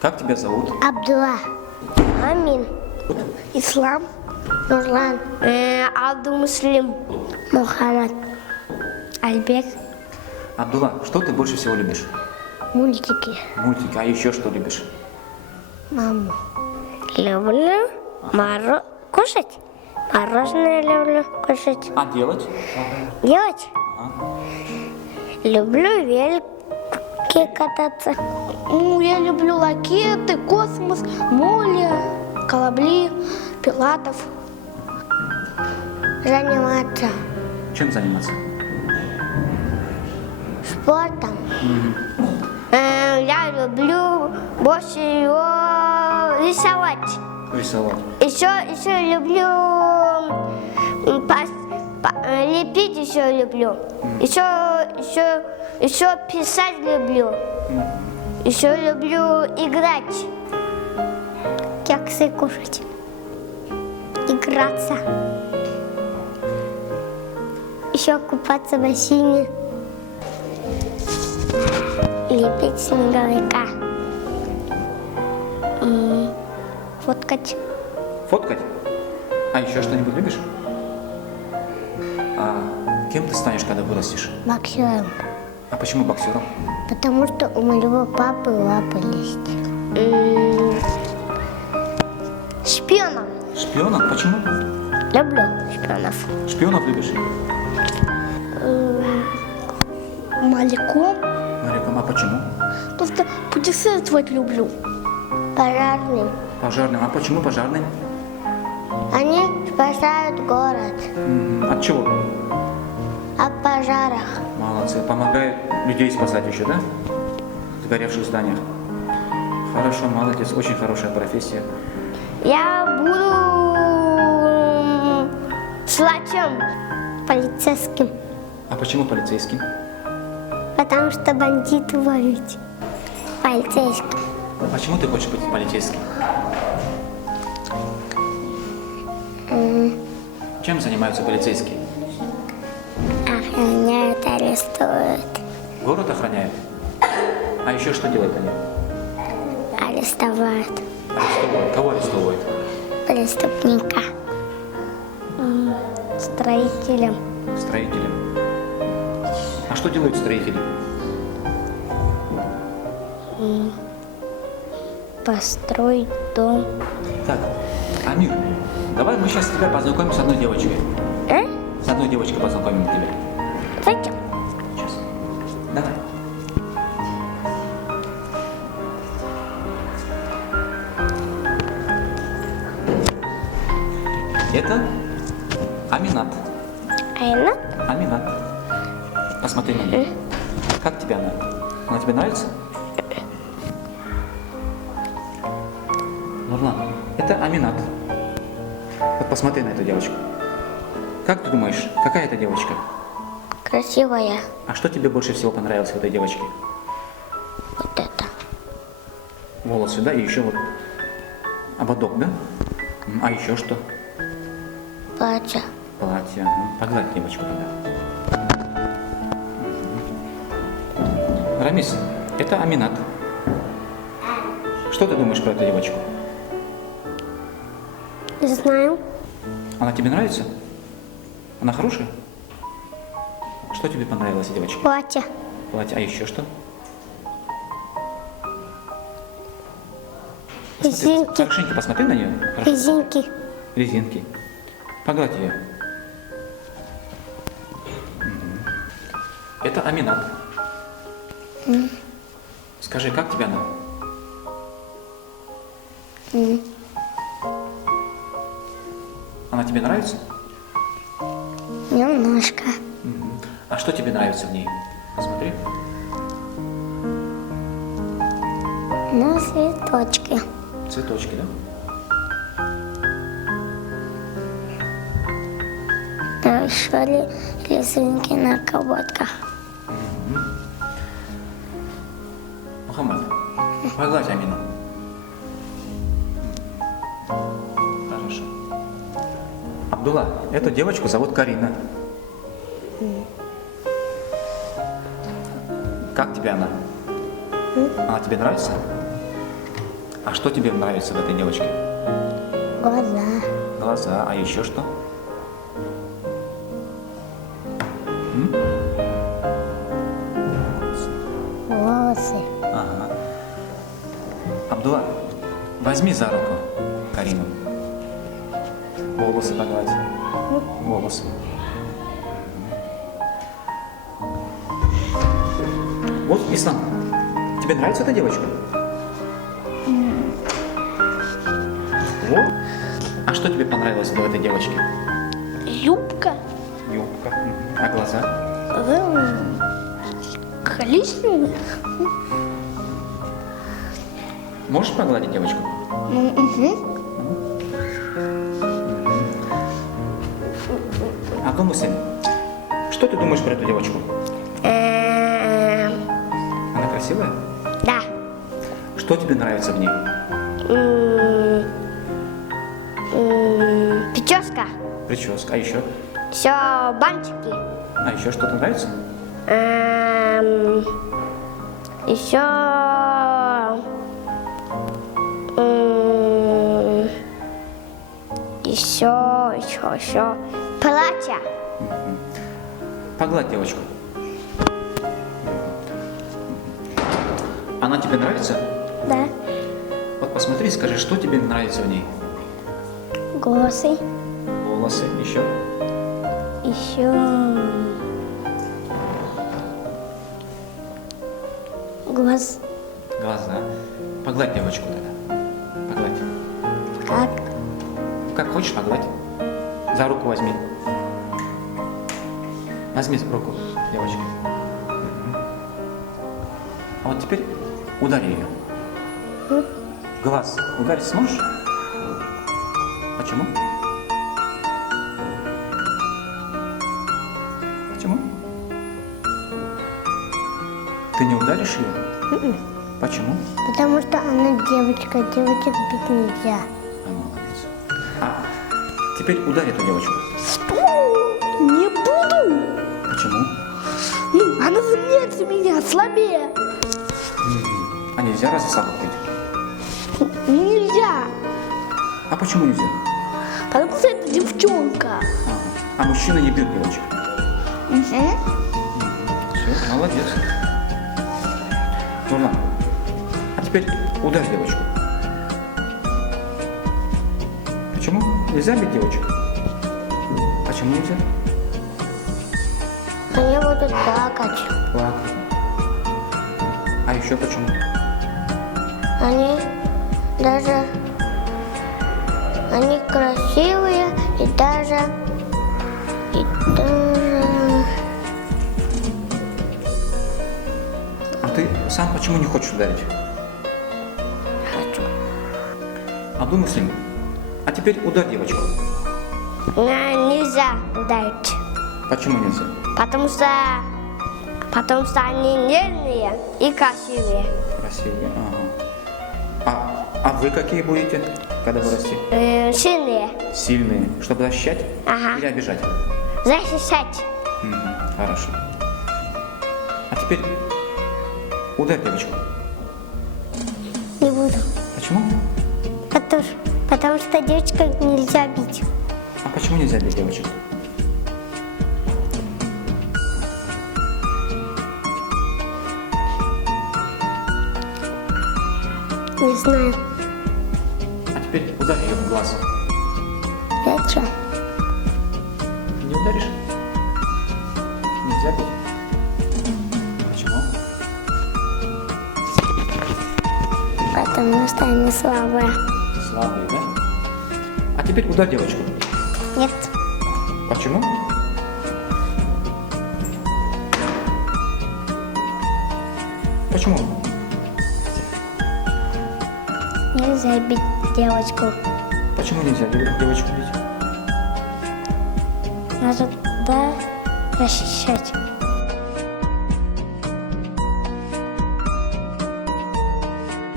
Как тебя зовут? Абдулла. Амин. Ислам. Нурлан. Абдулмуслим. Мухаммад. Альбек. Абдулла, что ты больше всего любишь? Мультики. Мультики, а еще что любишь? Маму. Люблю кушать. Мороженое люблю кушать. А делать? Делать? Люблю велики кататься. Я люблю ракеты, космос, море, корабли, пилотов. Заниматься Чем заниматься? спортом. Я люблю больше всего рисовать. Рисовать. Еще люблю лепить, еще люблю. Еще писать люблю. Еще люблю играть. Кексы кушать. Играться. Еще купаться в бассейне. Лепить снеговика. Фоткать. Фоткать? А еще что-нибудь любишь? А кем ты станешь, когда вырастешь? Боксером. А почему боксером? Потому что у моего папы лапы есть. Шпионом. Шпионом? Почему? Люблю шпионов. Шпионов любишь? Маляком. Мариком, а почему? Просто путешествовать люблю. Пожарным. Пожарным. А почему пожарным? Они спасают город От чего? от пожаров. Молодцы. Помогают людей спасать еще, да? В сгоревших зданиях. Хорошо, молодец. Очень хорошая профессия. Я буду силачом, полицейским, А почему полицейским? потому что бандиты ловить. Полицейским. А почему ты хочешь быть полицейским? Чем занимаются полицейские? Охраняют, арестуют. Город охраняют? А еще что делают они? Арестовать Арестовывают. Кого арестовывают? преступника. Строителям. Строителям. А что делают строители? Построить дом. Так, Амир, давай мы сейчас тебя познакомим с одной девочкой. С одной девочкой познакомим тебя. Зачем? Сейчас. Давай. Это Аминат. Айна? Аминат. Посмотри на нее. Как тебе она? Она тебе нравится? Нурлан, это Аминат. Вот посмотри на эту девочку. Как ты думаешь, какая это девочка? Красивая. А что тебе больше всего понравилось в этой девочке? Вот это. Волосы, да? И еще вот ободок, да? А еще что? Платье. Платье. Погладь девочку тогда. Рамис, это Аминат. Что ты думаешь про эту девочку? Не знаю. Она тебе нравится? Она хорошая? Что тебе понравилось в девочке? Платье. Платье. А еще что? Резинки. Хорошенько посмотри на нее. Хорошо. Резинки. Резинки. Погладь ее. Это Аминат. Скажи, как тебе она? Она тебе нравится? Немножко. А что тебе нравится в ней? Посмотри. Ну, цветочки. Цветочки, да? Да, еще рисунки на колодках. Мухаммад, погладь Амину. Хорошо. Абдулла, эту девочку зовут Карина. Как тебе она? Она тебе нравится? А что тебе нравится в этой девочке? Глаза, Глаза, а еще что? волосы. Ага. Абдулла, возьми за руку Карину. Волосы погладь. Волосы. Вот, Ислам, тебе нравится эта девочка? Вот. А что тебе понравилось в этой девочке? Юбка Юбка. А глаза? коричневая. Можешь погладить девочку? Абдул Муслим, что ты думаешь про эту девочку? Она красивая? Да. Что тебе нравится в ней? Прическа. Прическа. А еще? Все бантики. А еще что-то нравится? Еще еще платье. Погладь девочку. Она тебе нравится? Да. Вот посмотри, скажи, что тебе нравится в ней? Волосы. Волосы. Еще? Еще глаз. Глаза. Погладь девочку тогда. Погладь. Как? Как хочешь, погладь. За руку возьми. Возьми руку девочки. А вот теперь удари ее. Глаз ударить сможешь? Почему? Почему? Ты не ударишь ее? Почему? Потому что она девочка. Девочек бить нельзя. А, молодец. А теперь ударь эту девочку. Не буду. Почему? Она заменяется меня слабее. А нельзя разве собак бить? Нельзя. А почему нельзя? Потому что это девчонка. А мужчины не бьют девочек. Все, молодец. Нурлан, а теперь ударь девочку. Почему? Нельзя бить девочек? Почему нельзя? Они будут плакать. Плакать. А еще почему? Они красивые и даже А ты сам почему не хочешь ударить? хочу. Абдул Муслим, а теперь ударь девочку. Нельзя ударить. Почему нельзя? Потому что они нежные и красивые. Красивее. Ага. А вы какие будете, когда вырастете? Сильные. Сильные, чтобы защищать Ага. или обижать? Защищать. Хорошо. А теперь ударь девочку. Не буду. Почему? Потому что девочка нельзя бить. А почему нельзя бить девочек? Не знаю. А теперь ударь ее в глаз. Зачем? Не ударишь? Нельзя бить. Почему? Потому что они слабые. Слабые, да? А теперь ударь девочку. Нет. Почему? Почему? Нельзя бить девочку. Почему нельзя девочку бить? Надо защищать.